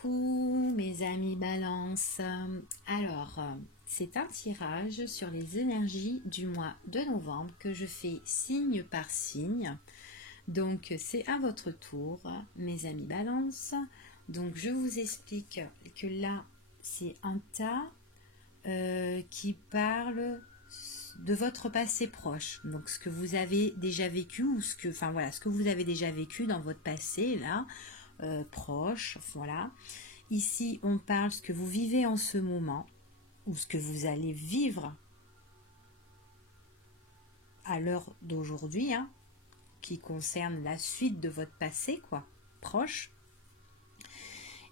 Coucou mes amis Balance. Alors, c'est un tirage sur les énergies du mois de novembre que je fais signe par signe. Donc, c'est à votre tour, mes amis Balance. Donc, je vous explique que là, c'est un tas qui parle de votre passé proche. Donc, ce que vous avez déjà vécu ou ce que vous avez déjà vécu dans votre passé là. Proche, voilà. Ici, on parle ce que vous vivez en ce moment ou ce que vous allez vivre à l'heure d'aujourd'hui, hein, qui concerne la suite de votre passé, quoi, proche.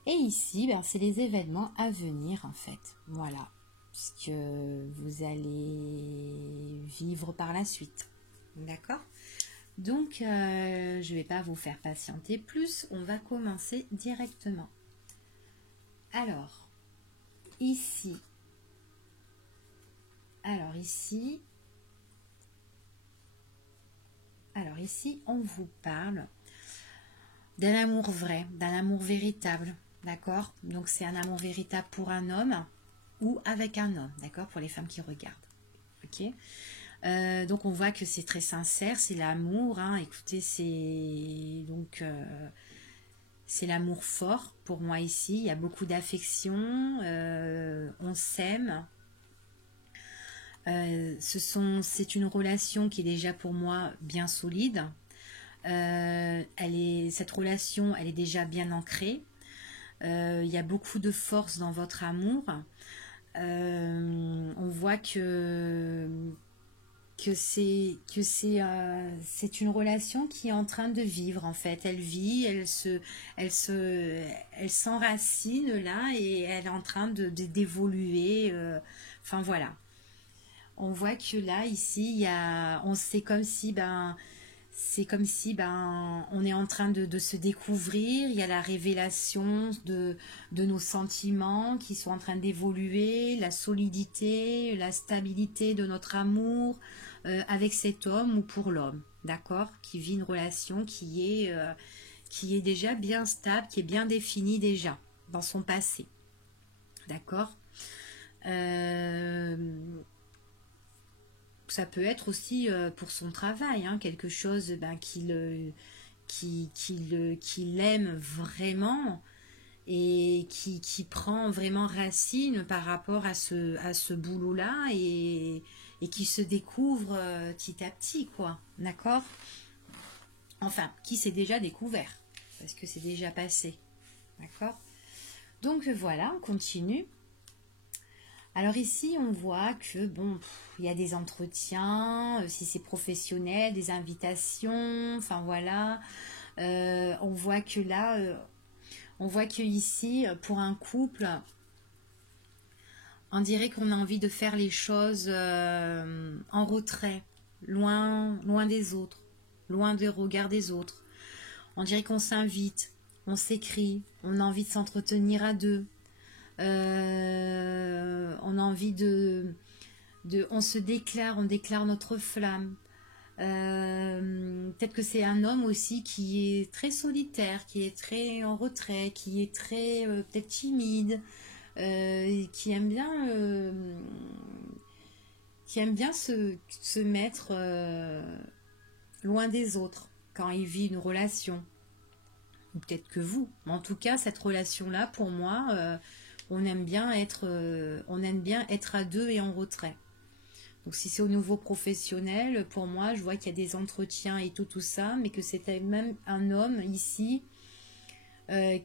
Et ici, ben, c'est les événements à venir, en fait. Voilà, ce que vous allez vivre par la suite. D'accord ? Donc, je ne vais pas vous faire patienter plus, on va commencer directement. Alors, ici, on vous parle d'un amour vrai, d'un amour véritable, d'accord? Donc, c'est un amour véritable pour un homme ou avec un homme, d'accord? Pour les femmes qui regardent, ok? Donc on voit que c'est très sincère, c'est l'amour, hein. Écoutez, c'est l'amour fort pour moi ici. Il y a beaucoup d'affection, on s'aime. C'est une relation qui est déjà pour moi bien solide. Cette relation, elle est déjà bien ancrée. Il y a beaucoup de force dans votre amour. On voit que c'est une relation qui est en train de vivre, en fait. Elle vit, elle s'enracine là et elle est en train d'évoluer. Enfin voilà. On voit que là ici c'est comme si on est en train de se découvrir. Il y a la révélation de nos sentiments qui sont en train d'évoluer, la solidité, la stabilité de notre amour avec cet homme ou pour l'homme, d'accord, qui vit une relation qui est déjà bien stable, qui est bien définie déjà dans son passé, d'accord. Ça peut être aussi pour son travail, hein, quelque chose qu'il aime vraiment et qui prend vraiment racine par rapport à ce boulot-là et qui se découvre petit à petit, quoi, d'accord? Enfin, qui s'est déjà découvert, parce que c'est déjà passé, d'accord? Donc voilà, on continue. Alors ici, on voit que, bon, il y a des entretiens, si c'est professionnel, des invitations, enfin voilà. On voit que là, on voit que ici, pour un couple, on dirait qu'on a envie de faire les choses en retrait, loin des autres, loin des regards des autres. On dirait qu'on s'invite, on s'écrit, on a envie de s'entretenir à deux. On a envie on se déclare, on déclare notre flamme. Peut-être que c'est un homme aussi qui est très solitaire, qui est très en retrait, qui est très peut-être timide, qui aime bien se mettre loin des autres quand il vit une relation. Ou peut-être que vous. Mais en tout cas, cette relation-là, pour moi, on aime bien être à deux et en retrait. Donc si c'est au niveau professionnel, pour moi, je vois qu'il y a des entretiens et tout ça, mais que c'est même un homme ici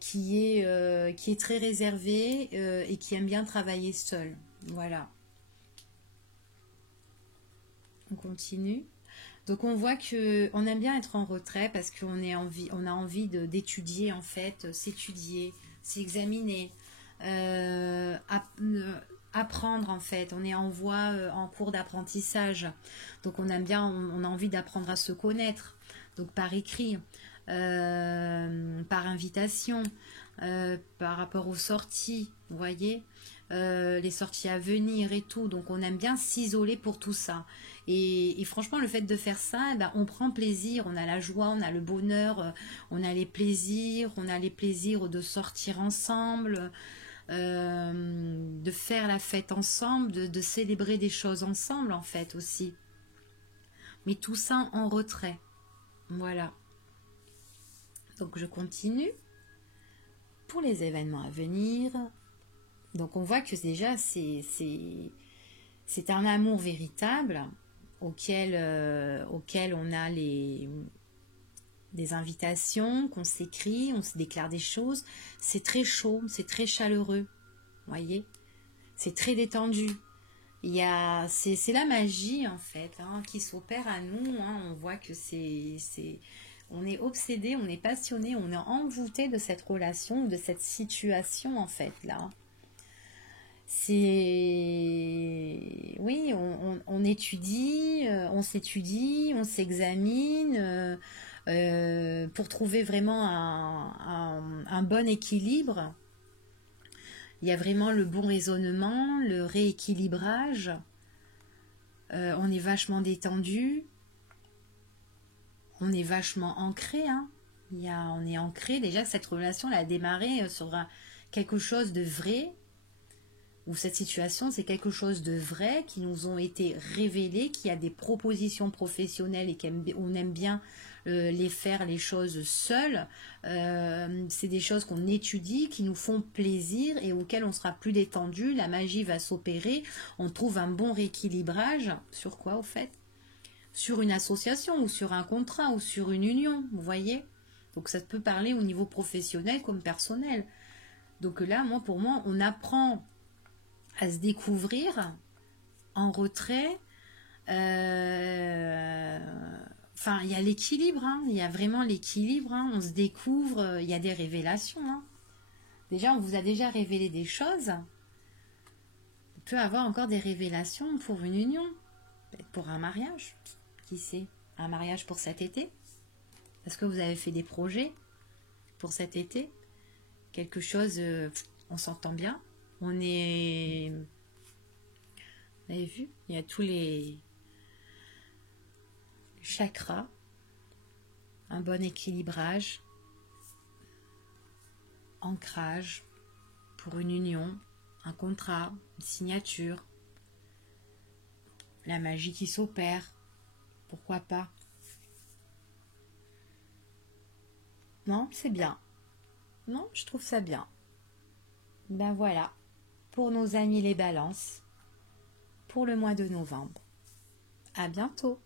qui est très réservé et qui aime bien travailler seul. Voilà. On continue. Donc on voit que on aime bien être en retrait parce qu'on a envie d'étudier, en fait, s'étudier, s'examiner, apprendre, en fait. On est en voie, en cours d'apprentissage. Donc on aime bien, on a envie d'apprendre à se connaître. Donc par écrit, par invitation, par rapport aux sorties, vous voyez. les sorties à venir et tout. Donc on aime bien s'isoler pour tout ça. Et franchement, le fait de faire ça, eh ben, on prend plaisir, on a la joie, on a le bonheur, on a les plaisirs de sortir ensemble, de faire la fête ensemble, de célébrer des choses ensemble en fait aussi. Mais tout ça en retrait. Voilà. Donc je continue. Pour les événements à venir, donc on voit que déjà c'est un amour véritable auquel on a des invitations, qu'on s'écrit, on se déclare des choses. C'est très chaud, c'est très chaleureux, voyez. C'est très détendu. C'est la magie en fait hein, qui s'opère à nous. Hein. On voit que on est obsédé, on est passionné, on est envoûté de cette relation, de cette situation en fait là. Oui, on étudie, on s'étudie, on s'examine pour trouver vraiment un bon équilibre. Il y a vraiment le bon raisonnement, le rééquilibrage. On est vachement détendu. On est vachement ancré. Hein. On est ancré. Déjà, cette relation elle a démarré sur quelque chose de vrai. Ou cette situation, c'est quelque chose de vrai qui nous ont été révélés, qui a des propositions professionnelles et qu'on aime bien les faire les choses seules. C'est des choses qu'on étudie, qui nous font plaisir et auxquelles on sera plus détendu. La magie va s'opérer. On trouve un bon rééquilibrage. Sur quoi, au fait? Sur une association ou sur un contrat ou sur une union, vous voyez? Donc ça peut parler au niveau professionnel comme personnel. Donc là, pour moi, on apprend à se découvrir en retrait. Enfin, il y a l'équilibre, hein. Il y a vraiment l'équilibre. Hein. On se découvre, il y a des révélations. Hein. Déjà, on vous a déjà révélé des choses. On peut avoir encore des révélations pour une union, pour un mariage. Qui sait? Un mariage pour cet été? Est-ce que vous avez fait des projets pour cet été? Quelque chose, on s'entend bien. On est... Vous avez vu? Il y a tous les chakras, un bon équilibrage, ancrage pour une union, un contrat, une signature, la magie qui s'opère, pourquoi pas? Non, c'est bien. Non, je trouve ça bien. Ben voilà, pour nos amis les balances, pour le mois de novembre. À bientôt.